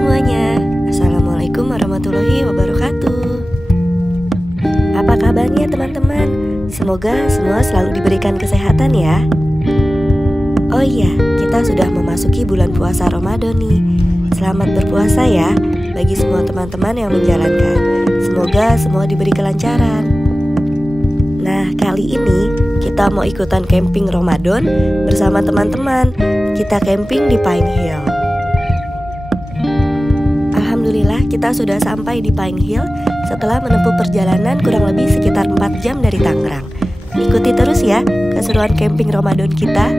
semuanya, Assalamualaikum warahmatullahi wabarakatuh. Apa kabarnya teman-teman? Semoga semua selalu diberikan kesehatan ya. Oh iya, kita sudah memasuki bulan puasa Ramadan nih. Selamat berpuasa ya bagi semua teman-teman yang menjalankan. Semoga semua diberi kelancaran. Nah, kali ini kita mau ikutan camping Ramadan bersama teman-teman. Kita camping di Pine Hill. Alhamdulillah kita sudah sampai di Pine Hill setelah menempuh perjalanan kurang lebih sekitar 4 jam dari Tangerang. Ikuti terus ya keseruan camping Ramadan kita.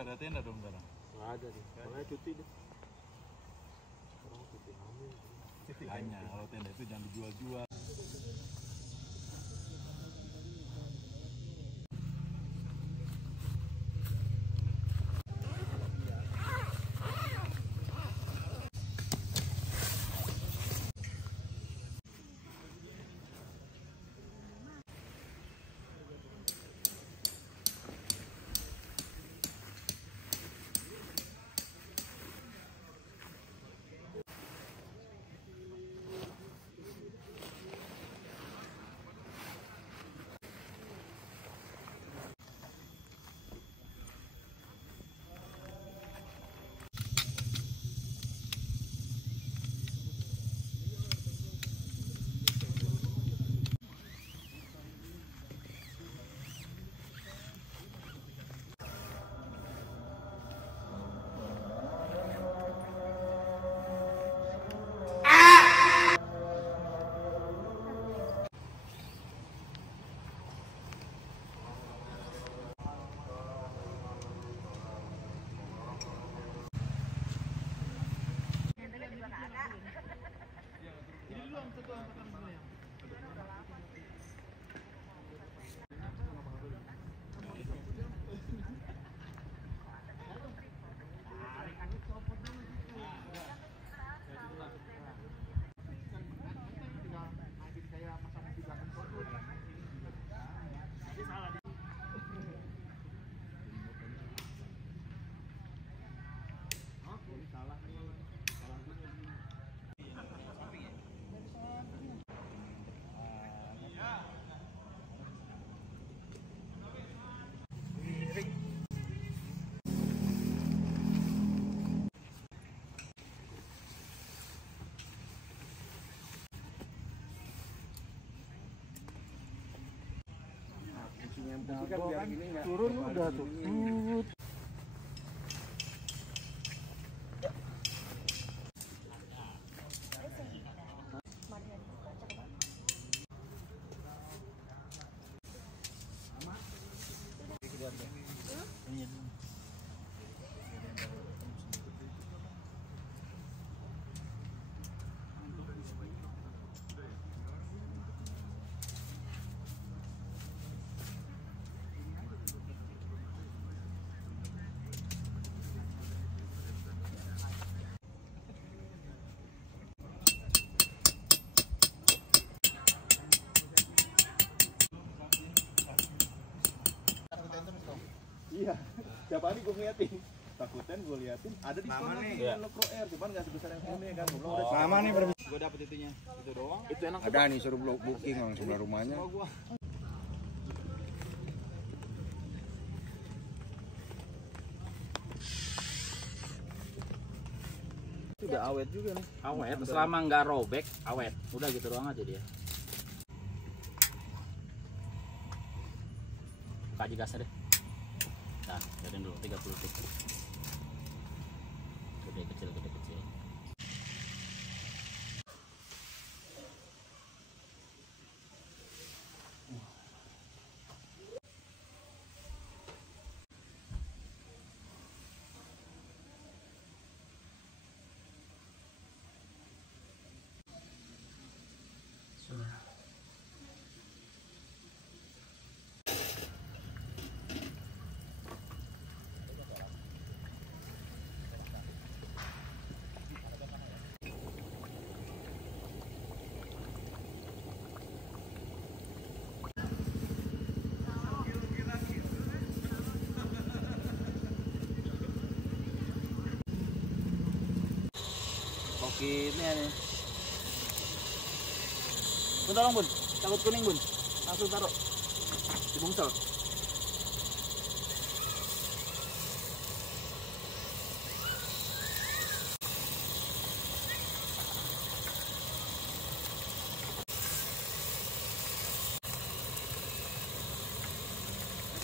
Nggak ada tenda dong sekarang? Nggak ada nih, makanya cuti deh. Sekarang cuti hamil. Hanya kalau tenda itu jangan dijual-jual. Turun udah tuh. Iya, tiap hari gue ngeliatin. Takutan gue liatin ada di sana nih ya. Pro Air, cuman nggak sebesar yang ini kan. Sama nih gue dapet itunya, itu doang. Itu enak. Ada nih suruh booking orang sebelah rumahnya. Udah awet juga nih. Awet, selama nggak robek, awet. Udah gitu doang aja dia. Kaji gasnya deh. Nah, jadiin dulu 30 detik. Gede kecil. Sedikit nih. Bun, tolong bun, cabut kuning bun, langsung taruh di bungsel.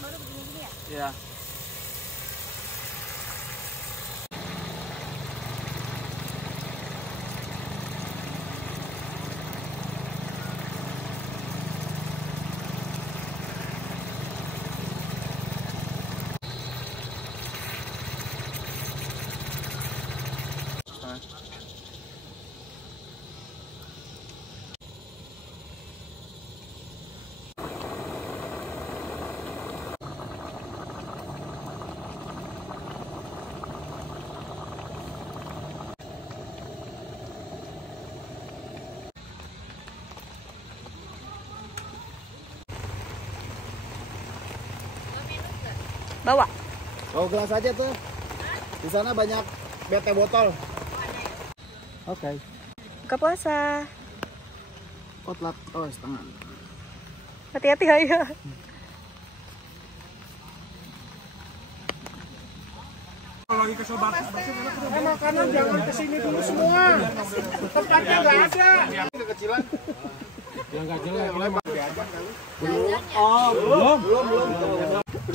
Baru begini ya? Iya. Bawa. Oh, gelas aja tuh. Di sana banyak BT botol. Oke. Buka puasa. Potlat. Oh, setengah. Hati-hati ayo. Makanan jangan kesini dulu semua. Tempatnya nggak ada. Kekecilan. Yang nggak jelas. Oh, belum.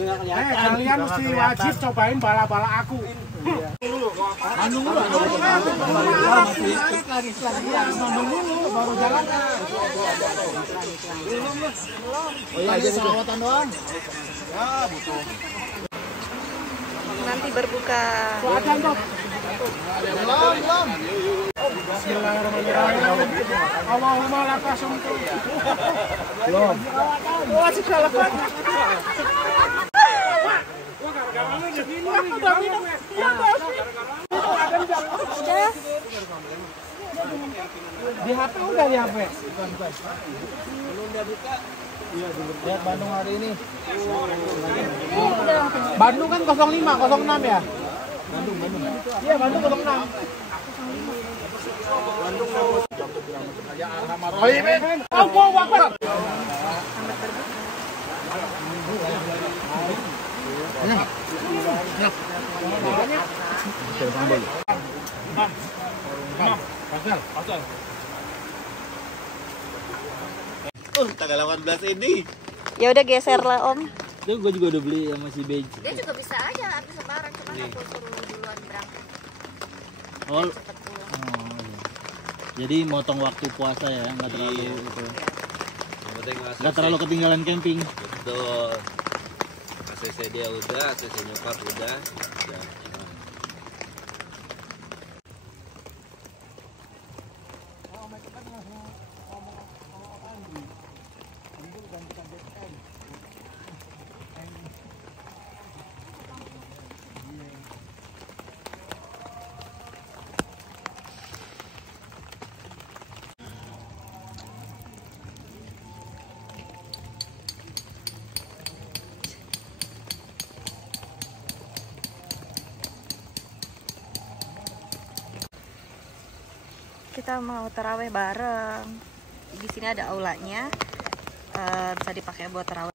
Kalian mesti wajib cobain bala-bala aku. Bandung dulu. Bandung dulu, baru jalan. Oh iya, jadi selawatan doang. Ya, butuh. Nanti berbuka. Selawatan toh. Belum. Bismillahirrahmanirrahim. Allahumma laka sumtu. Belum. Wah, selawatan. Di HP udah di HP. Belum dia buka. Iya, belum. Lihat Bandung hari ini. Bandung kan 05, 06 ya? Bandung. Iya, Bandung 06. Bandung aja alhamdulillah. Oh iya, Allahu Akbar. Tanggal 18 ini. Ya udah geser lah Om. Itu gue juga udah beli sama si Bej. Dia juga bisa aja habis lebaran, cuma aku suruh duluan berangkat. Oh, Cepet pulang. jadi motong waktu puasa ya, nggak terlalu gitu. Yang penting Nggak terlalu ketinggalan camping. Betul. ACC dia udah, ACC nyokap udah. Kita mau taraweh bareng. Di sini ada aulanya, bisa dipakai buat taraweh.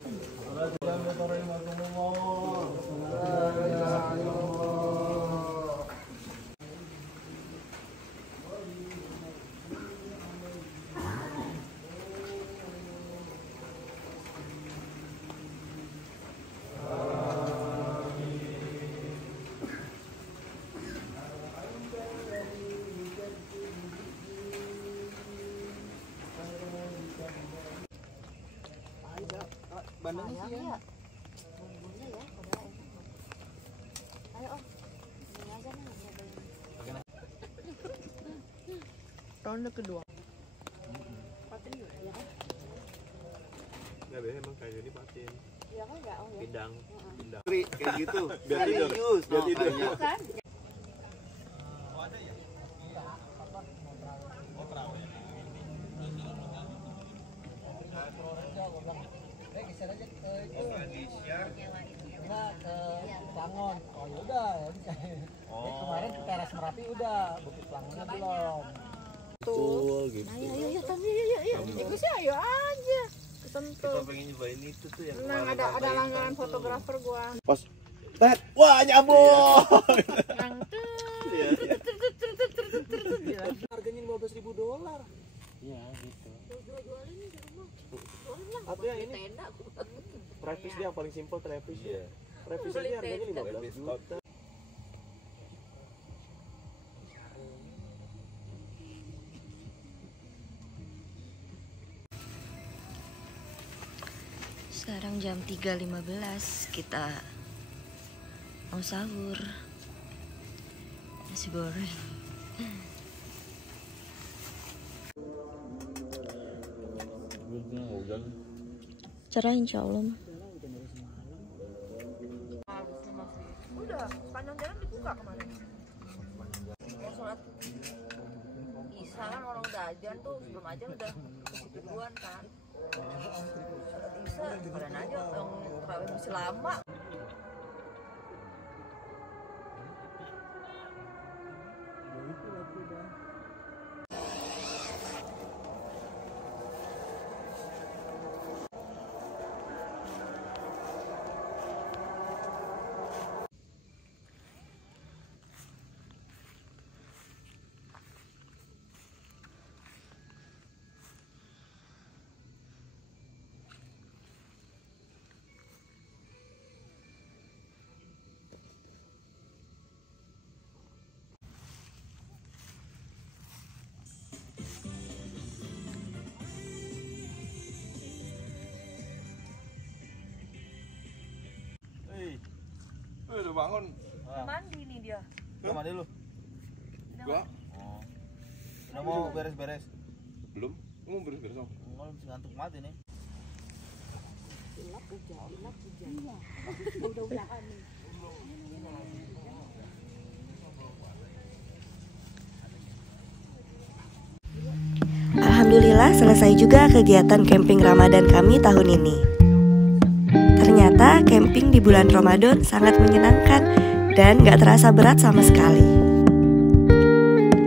Bandungnya sih ya. Bumbunya ya, udah enak. Ayo Om, ini aja nih. Ronde kedua. Patin dulu ya kan? Nggak biasa emang kayak gini patin. Iya kan enggak Om ya? Pindang. Kayak gitu. Biar tidur. Biar tidur. Kan? Sangon. Oh yaudah. Kemarin teras Merapi Tapi udah, pelangnya belum. Betul gitu. Ayo, Tami, yuk. Ikut sih, ayo aja. Kita Kesentuh. pengen nyobain itu tuh yang Nah, ada langganan fotografer gua. Pas tet, wah nyambung. Yang Harganya $15.000. Iya, gitu. jualin di rumah. Jualin lah. Atau yang ini Tenda aku. Travis dia yang paling simpel Travis. Iya. Travis ini harganya 15 juta. Sekarang jam 3.15, kita mau sahur. Nasi goreng. Cerah insya Allah. Udah, sepanjang jalan dibuka kemarin. Mau sholat Isya kan orang udah ajan tuh, sebelum ajan udah ke situ duluan kan. Sholat Isya, kalian aja yang terawih masih lama. Udah bangun. Mandi nih dia. Udah mandi lu? Gua Oh. Udah mau beres-beres? belum. Mau beres-beres dong. Enggak, masih ngantuk mati nih. Alhamdulillah selesai juga kegiatan camping Ramadan kami tahun ini. Ternyata camping di bulan Ramadan sangat menyenangkan dan gak terasa berat sama sekali.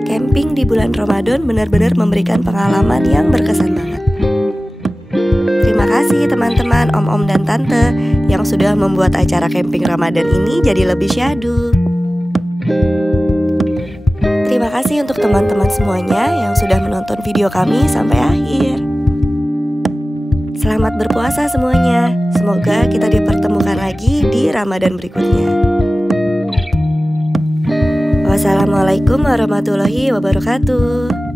Camping di bulan Ramadan benar-benar memberikan pengalaman yang berkesan banget. Terima kasih teman-teman, om-om dan tante yang sudah membuat acara camping Ramadan ini jadi lebih syahdu. Terima kasih untuk teman-teman semuanya yang sudah menonton video kami sampai akhir. Selamat berpuasa semuanya. Semoga kita dipertemukan lagi di Ramadan berikutnya. Wassalamualaikum warahmatullahi wabarakatuh.